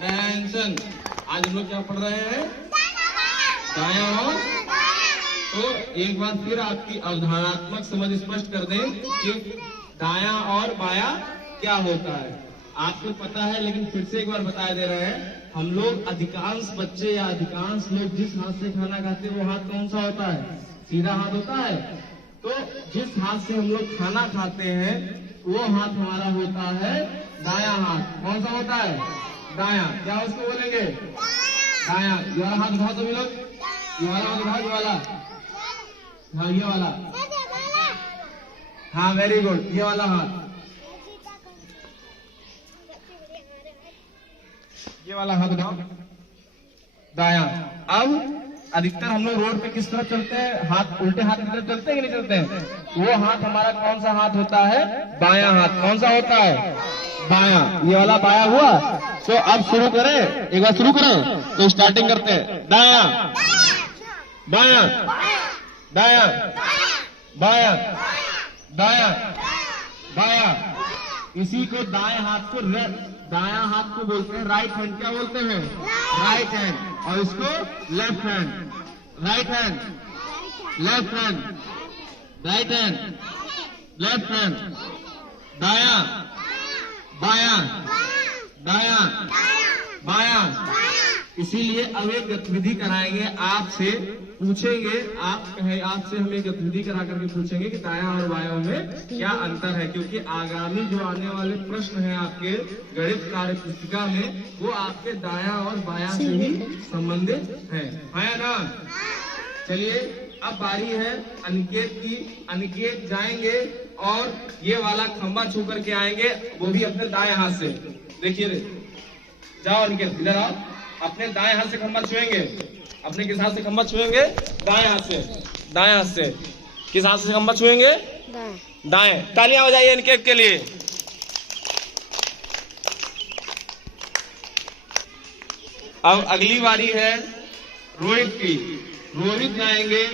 Attention. आज हम लोग क्या पढ़ रहे हैं? दाया और। तो एक बार फिर आपकी अवधारणात्मक समझ स्पष्ट कर दें कि दाया और बाया क्या होता है। आपको पता है, लेकिन फिर से एक बार बता दे रहे हैं। हम लोग अधिकांश बच्चे या अधिकांश लोग जिस हाथ से खाना खाते हैं वो हाथ कौन सा होता है? सीधा हाथ होता है। तो जिस हाथ से हम लोग खाना खाते हैं वो हाथ हमारा होता है दाया हाथ। कौन सा होता है? दाया। क्या उसको बोलेंगे? दाया। ये वाला हाथ उठाओ सभी लोग। ये वाला हाथ उठाओ, ये वाला। हाँ, ये वाला। हाँ, वेरी गुड। ये वाला हाथ, ये वाला हाथ उठाओ, दाया। अब अधिकतर हम लोग रोड पे किस तरफ चलते हैं? हाथ उल्टे हाथ की तरफ चलते हैं कि नहीं चलते हैं? वो हाथ हमारा कौन सा हाथ होता है? बायां हाथ। कौन सा होता है? बायां। ये वाला बाया हुआ। तो अब शुरू करें, एक बार शुरू करें तो स्टार्टिंग करते हैं। दाया, बायां, दाया, बायां, दाया, बायां। इसी को दाएं हाथ को दायां हाथ को बोलते हैं राइट हैंड। क्या बोलते हैं? Right hand. और इसको left hand. Right hand, left hand, right hand, left hand, दाया, बाया, दाया, बाया। इसीलिए अब एक गतिविधि कराएंगे आपसे, पूछेंगे आपसे हम एक गतिविधि करा करके पूछेंगे कि दाया और बाया में क्या अंतर है, क्योंकि आगामी जो आने वाले प्रश्न हैं आपके गणित कार्य पुस्तिका में वो आपके दाया और बाया से ही संबंधित है ना? चलिए, अब बारी है अनिकेत की। अनिकेत जाएंगे और ये वाला खंबा छू करके आएंगे, वो भी अपने दाएं हाथ से। देखिए, जाओ अनिकेत, इधर आओ। अपने दाएं हाथ से खंबा छुएंगे। अपने किस हाथ से खंबा छुएंगे? दाएं हाथ से। दाएं हाथ से। किस हाथ से खंबा छुएंगे? दाएं। तालियां हो जाइए अनिकेत के लिए। अब अगली बारी है रोहित की। रोहित जाएंगे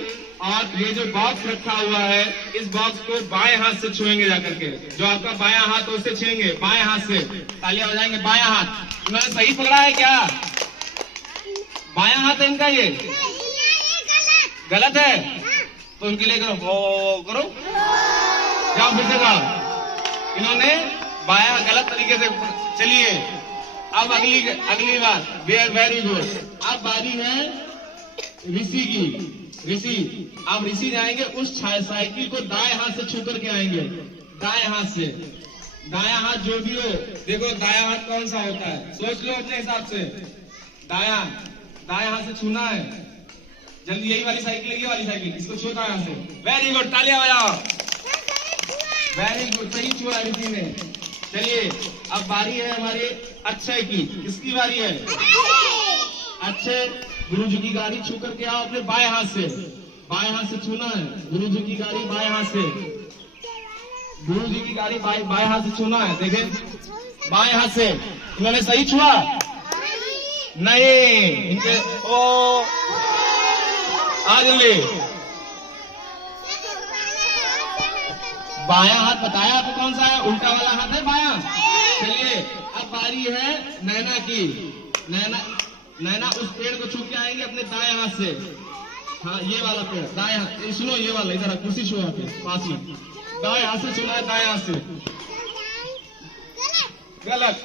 और ये जो बॉक्स रखा हुआ है इस बॉक्स को बाएं हाथ से छुएंगे जाकर के। जो आपका बायां हाथ है उससे छुएंगे बाएं हाथ से। तालियां हो जाएंगे। बायां हाथ। इन्होंने सही पकड़ा है क्या? बायां हाथ है इनका, ये गलत है तो उनके लिए करो करो, जाओ फिर से जाओ। इन्होंने बायां गलत तरीके से। चलिए, अब अगली बार। Very good. अब बारी है ऋषि की। ऋषि, अब ऋषि जाएंगे उस साइकिल को दाएं हाथ से छू करके आएंगे। दाएं हाथ से। दायां हाथ जो भी हो, देखो दायां हाथ कौन सा होता है, सोच लो अपने हिसाब से। दाएं हाथ से छूना है। जल्दी, यही वाली साइकिल है, ये वाली साइकिल, इसको छू दाएं हाथ से। वेरी गुड, तालियां बजाओ। वेरी गुड, सही छुआ ऋषि ने। चलिए, अब बारी है हमारे अक्षय की। किसकी बारी है? अक्षय, गुरु जी की गाड़ी छू करके आओ अपने बाएं हाथ से। बाएं हाथ से छूना है। गुरु जी की गाड़ी बाएं हाथ से। गुरु जी की गाड़ी बाएं हाथ से छूना है। देखें, बाएं हाथ से। इन्होंने सही छुआ नहीं। इनके आ जल्दी। बायां हाथ बताया आपको कौन सा है? उल्टा वाला हाथ है बायां। चलिए, अब बारी है नैना की। नैना उस पेड़ को छू के आएंगे अपने दाएं हाथ से। हाँ, ये वाला पेड़ दाएं हाथ। सुनो, ये वाला इधर कुर्सी छुआ के पास में। दाएं हाथ से छूना है, दाएं हाथ से। गलत।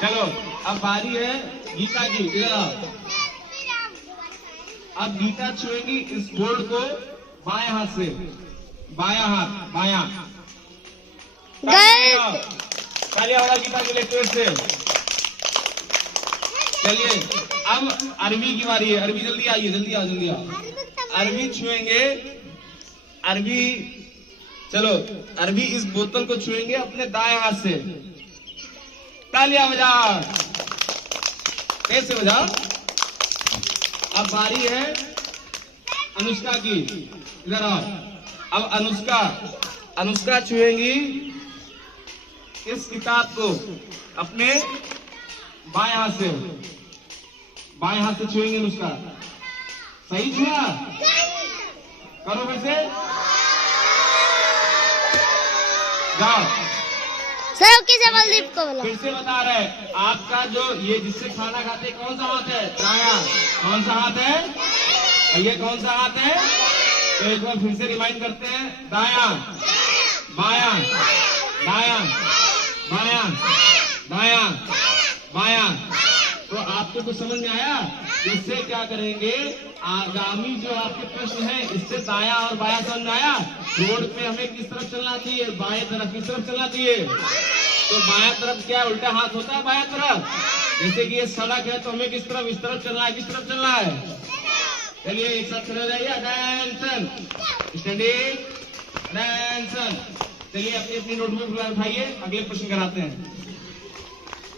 चलो, अब बारी है गीता की। इधर आओ। अब गीता छुएंगी इस बोर्ड को बाएं हाथ से। बायां हाथ, बायां। तालियां वाला गीता के लिए पेड़ से। चलिए, अब अरबी की बारी है। अरबी जल्दी आइए, जल्दी आओ, जल्दी आओ। अरबी छुएंगे। अरबी, चलो, अरबी इस बोतल को छुएंगे अपने दाएं हाथ से। तालियां बजाओ, कैसे बजाओ। अब बारी है अनुष्का की। इधर आओ। अब अनुष्का छुएंगी इस किताब को अपने बाएं हाथ से। बाएं हाथ से छुएंगे अनुष्का। सही छुआ? करो वैसे। जाओ, सर ओके जमलदीप को बोला। फिर से बता रहे हैं, आपका जो ये जिससे खाना खाते कौन सा हाथ है? दायां। कौन सा हाथ है? और ये कौन सा हाथ है? तो एक बार फिर से रिमाइंड करते हैं, दायां बायां दायां बायां दायां बायां। तो आपको कुछ समझ में आया? इससे क्या करेंगे, आगामी जो आपके प्रश्न है इससे दायां और बायां समझ में आया। रोड पे हमें किस तरफ चलना चाहिए? बाएं तरफ। किस तरफ चलना चाहिए? तो बायां तरफ क्या उल्टा हाथ होता है? बायां तरफ। जैसे कि ये सड़क है तो हमें किस तरफ? इस तरफ चलना है। किस तरफ चलना है? चलिए एक साथ खड़े हो जाइए। Attention, standing, attention. चलिए अपनी अपनी नोटबुक उठाइए, अगले प्रश्न कराते हैं।